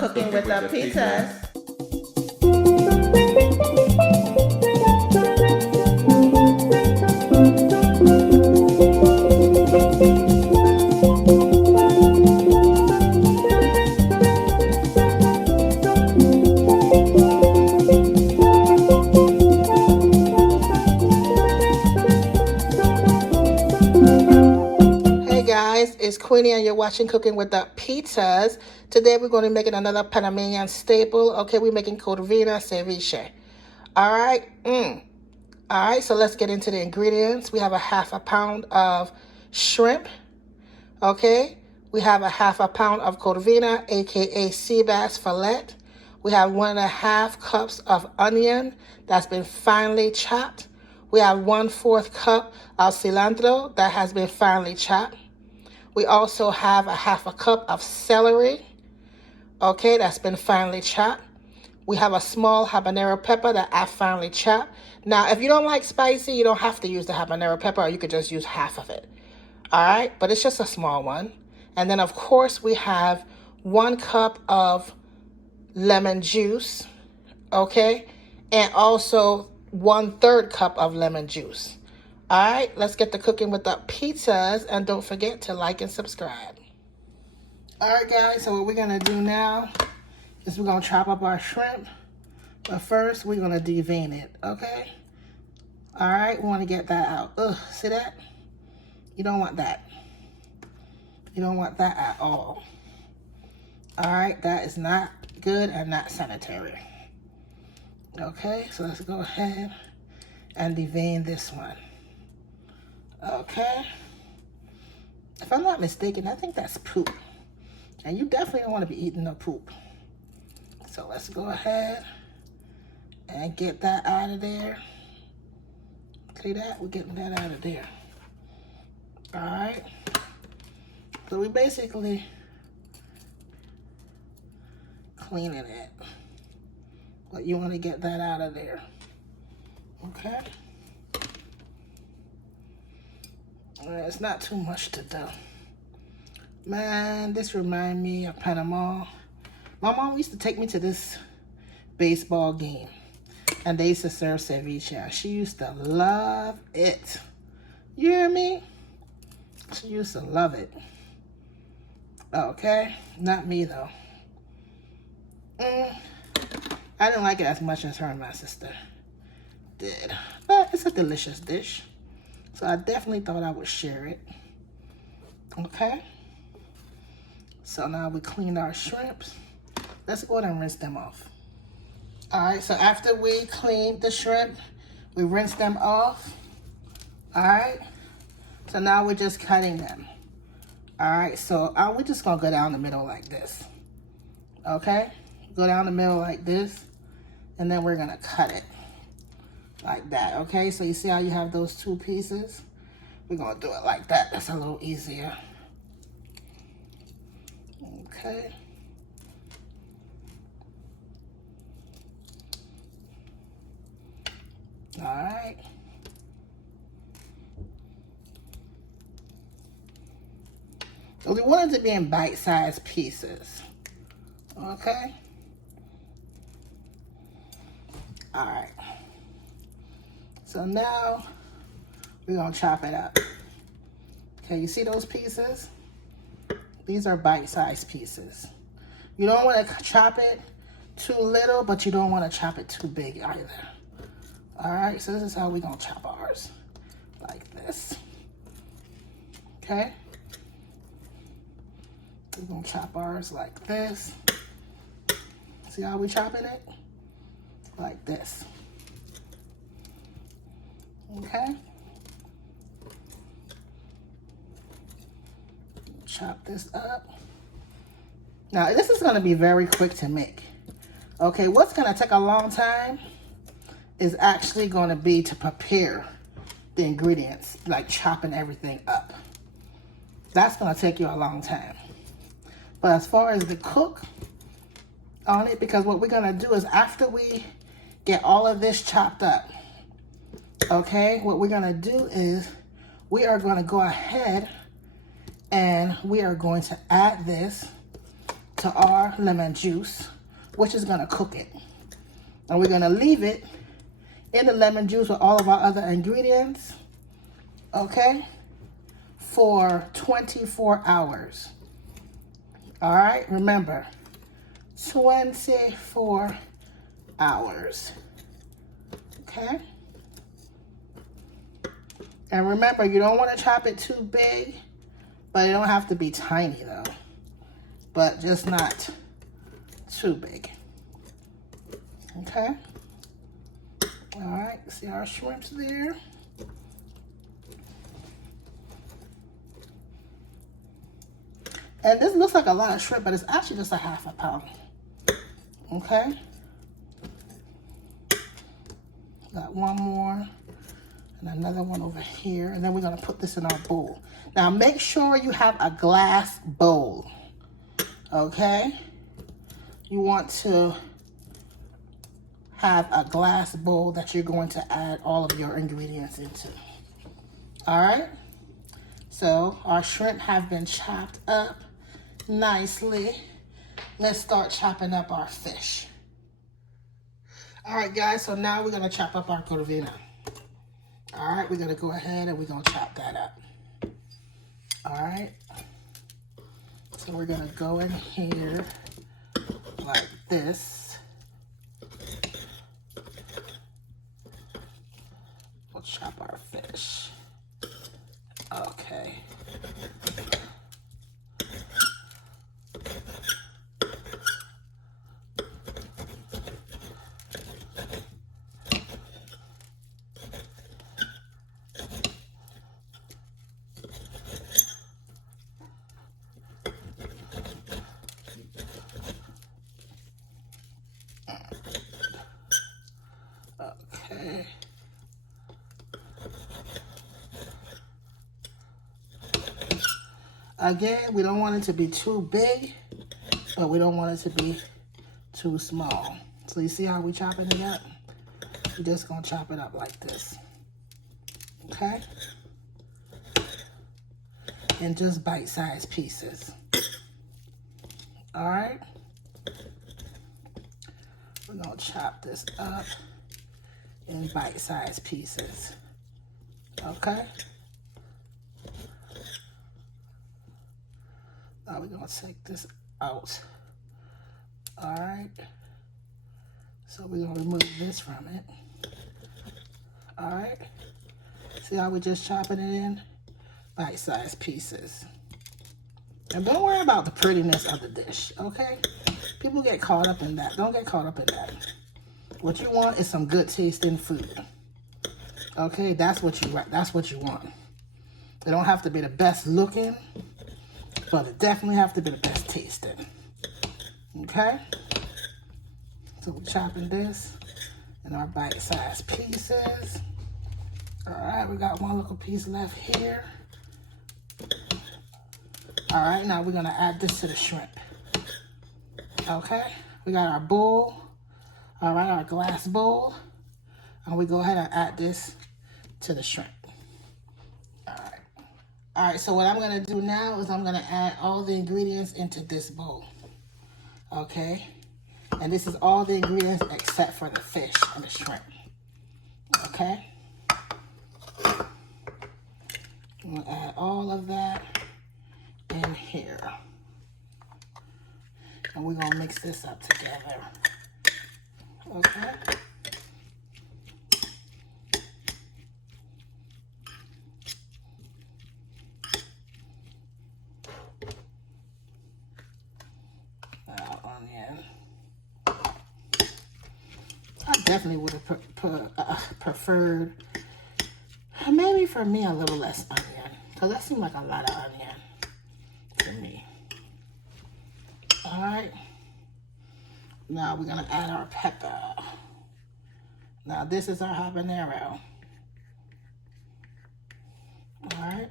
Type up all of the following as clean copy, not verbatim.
Cooking with the pizzas. It's Queenie and you're watching Cooking with the Pizzas. Today we're going to be making another Panamanian staple. Okay, we're making Corvina Ceviche. Alright, so let's get into the ingredients. We have a half a pound of shrimp. Okay, we have a half a pound of Corvina, aka sea bass fillet. We have 1.5 cups of onion that's been finely chopped. We have 1/4 cup of cilantro that has been finely chopped. We also have a half a cup of celery, okay, that's been finely chopped. We have a small habanero pepper that I finely chopped. Now, if you don't like spicy, you don't have to use the habanero pepper, or you could just use half of it. All right, but it's just a small one. And then, of course, we have 1 cup of lemon juice, okay, and also 1/3 cup of lemon juice. All right, let's get to cooking with the pizzas, and don't forget to like and subscribe. All right, guys, so what we're gonna do now is we're gonna chop up our shrimp, but first we're gonna devein it, okay? All right, we wanna get that out. Ugh, see that? You don't want that. You don't want that at all. All right, that is not good and not sanitary. Okay, so let's go ahead and devein this one. Okay, if I'm not mistaken, I think that's poop, and you definitely don't want to be eating no poop. So let's go ahead and get that out of there. See that? We're getting that out of there. All right, so we basically cleaning it, but you want to get that out of there. Okay. It's not too much to do. Man, this reminds me of Panama. My mom used to take me to this baseball game, and they used to serve ceviche. She used to love it. You hear me? She used to love it. Okay, not me though. I didn't like it as much as her and my sister did, but it's a delicious dish. So I definitely thought I would share it. Okay. So now we cleaned our shrimps. Let's go ahead and rinse them off. All right, so after we cleaned the shrimp, we rinsed them off. All right. So now we're just cutting them. All right, so we're just gonna go down the middle like this. Okay. Go down the middle like this, and then we're gonna cut it. Like that, okay? So you see how you have those 2 pieces? We're gonna do it like that. That's a little easier. Okay. All right. So we want it to be in bite-sized pieces. Okay? All right. So now we're gonna chop it up. Okay, you see those pieces? These are bite-sized pieces. You don't want to chop it too little, but you don't want to chop it too big either. All right, so this is how we're gonna chop ours, like this. Okay, we're gonna chop ours like this. See how we're chopping it? Like this. Okay. Chop this up. Now, this is going to be very quick to make. Okay, what's going to take a long time is actually going to be to prepare the ingredients, like chopping everything up. That's going to take you a long time. But as far as the cook on it, because what we're going to do is after we get all of this chopped up, okay, what we're gonna do is we are gonna go ahead and we are going to add this to our lemon juice, which is gonna cook it. And we're gonna leave it in the lemon juice with all of our other ingredients, okay, for 24 hours. All right, remember, 24 hours, okay? And remember, you don't want to chop it too big, but it don't have to be tiny though, but just not too big, okay? All right, see our shrimps there? And this looks like a lot of shrimp, but it's actually just a half a pound, okay? Got one more. And another one over here. And then we're going to put this in our bowl. Now, make sure you have a glass bowl. Okay? You want to have a glass bowl that you're going to add all of your ingredients into. All right? So, our shrimp have been chopped up nicely. Let's start chopping up our fish. All right, guys. So, now we're going to chop up our Corvina. All right, we're going to go ahead and we're going to chop that up. All right. So we're going to go in here like this. We'll chop our fish. Okay. Okay. Again, we don't want it to be too big, but we don't want it to be too small. So you see how we chopping it up? We're just gonna chop it up like this. Okay? In just bite-sized pieces. All right? We're gonna chop this up in bite-sized pieces. Okay? Now we're gonna take this out. All right? So we're gonna remove this from it. All right? See how we're just chopping it in? Bite-sized pieces. And don't worry about the prettiness of the dish, okay? People get caught up in that. Don't get caught up in that. What you want is some good tasting food. Okay, that's what you want. It don't have to be the best looking, but it definitely have to be the best tasting. Okay? So we're chopping this in our bite-sized pieces. All right, we got one little piece left here. All right, now we're gonna add this to the shrimp. Okay, we got our bowl. All right, our glass bowl. And we go ahead and add this to the shrimp. All right. All right, so what I'm gonna do now is I'm gonna add all the ingredients into this bowl. Okay, and this is all the ingredients except for the fish and the shrimp. Okay. I'm gonna add all of that in here. And we're gonna mix this up together. Okay. Onion. I definitely would have preferred, maybe for me, a little less onion, because that seemed like a lot of onion to me. All right. Now we're gonna add our pepper. Now this is our habanero. All right.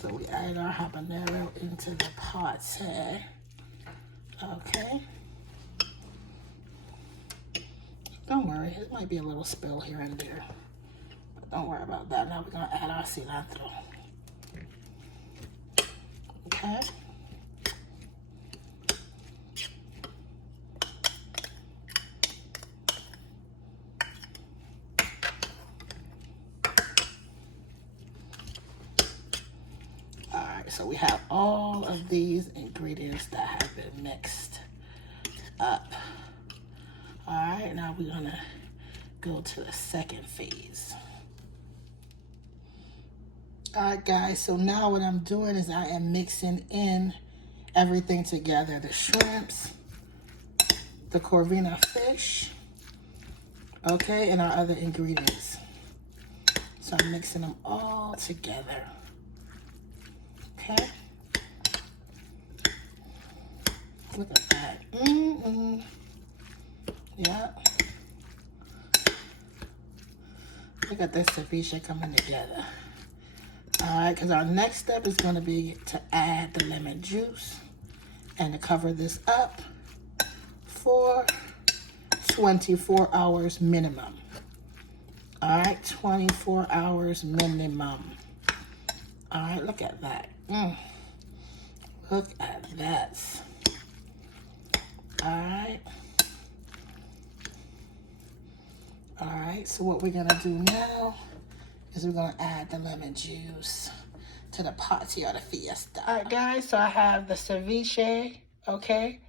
So we add our habanero into the pot. Okay. Don't worry, it might be a little spill here and there, but don't worry about that. Now we're gonna add our cilantro. Okay. we have all of these ingredients that have been mixed up. All right, now we're gonna go to the second phase. All right, guys, so now what I'm doing is I am mixing in everything together. The shrimps, the Corvina fish, okay, and our other ingredients. So I'm mixing them all together, okay? Look at that. Yeah. Look at this ceviche coming together. All right, because our next step is going to be to add the lemon juice and to cover this up for 24 hours minimum. All right, 24 hours minimum. All right, look at that. Look at that. All right. All right, so what we're gonna do now is we're gonna add the lemon juice to the party or the fiesta. All right, guys, so I have the ceviche, okay?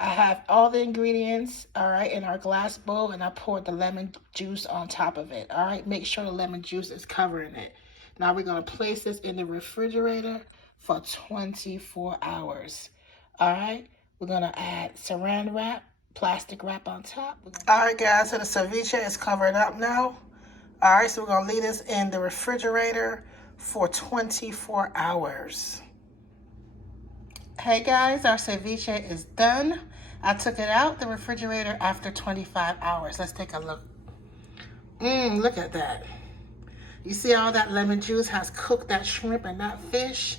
I have all the ingredients, all right, in our glass bowl, and I poured the lemon juice on top of it, all right? Make sure the lemon juice is covering it. Now we're gonna place this in the refrigerator for 24 hours, all right? We're gonna add saran wrap, plastic wrap on top. All right, guys, so the ceviche is covered up now. All right, so we're gonna leave this in the refrigerator for 24 hours. Hey guys, our ceviche is done. I took it out the refrigerator after 25 hours. Let's take a look. Look at that. You see all that lemon juice has cooked that shrimp and that fish?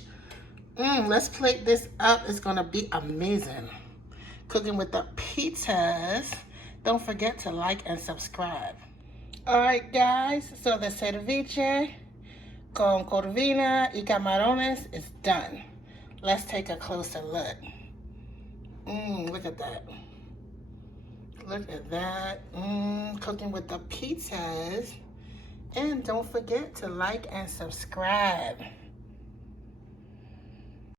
Let's plate this up. It's gonna be amazing. Cooking with the pizzas. Don't forget to like and subscribe. All right, guys, so the ceviche con corvina y camarones is done. Let's take a closer look. Look at that. Look at that. Cooking with the pizzas. And don't forget to like and subscribe.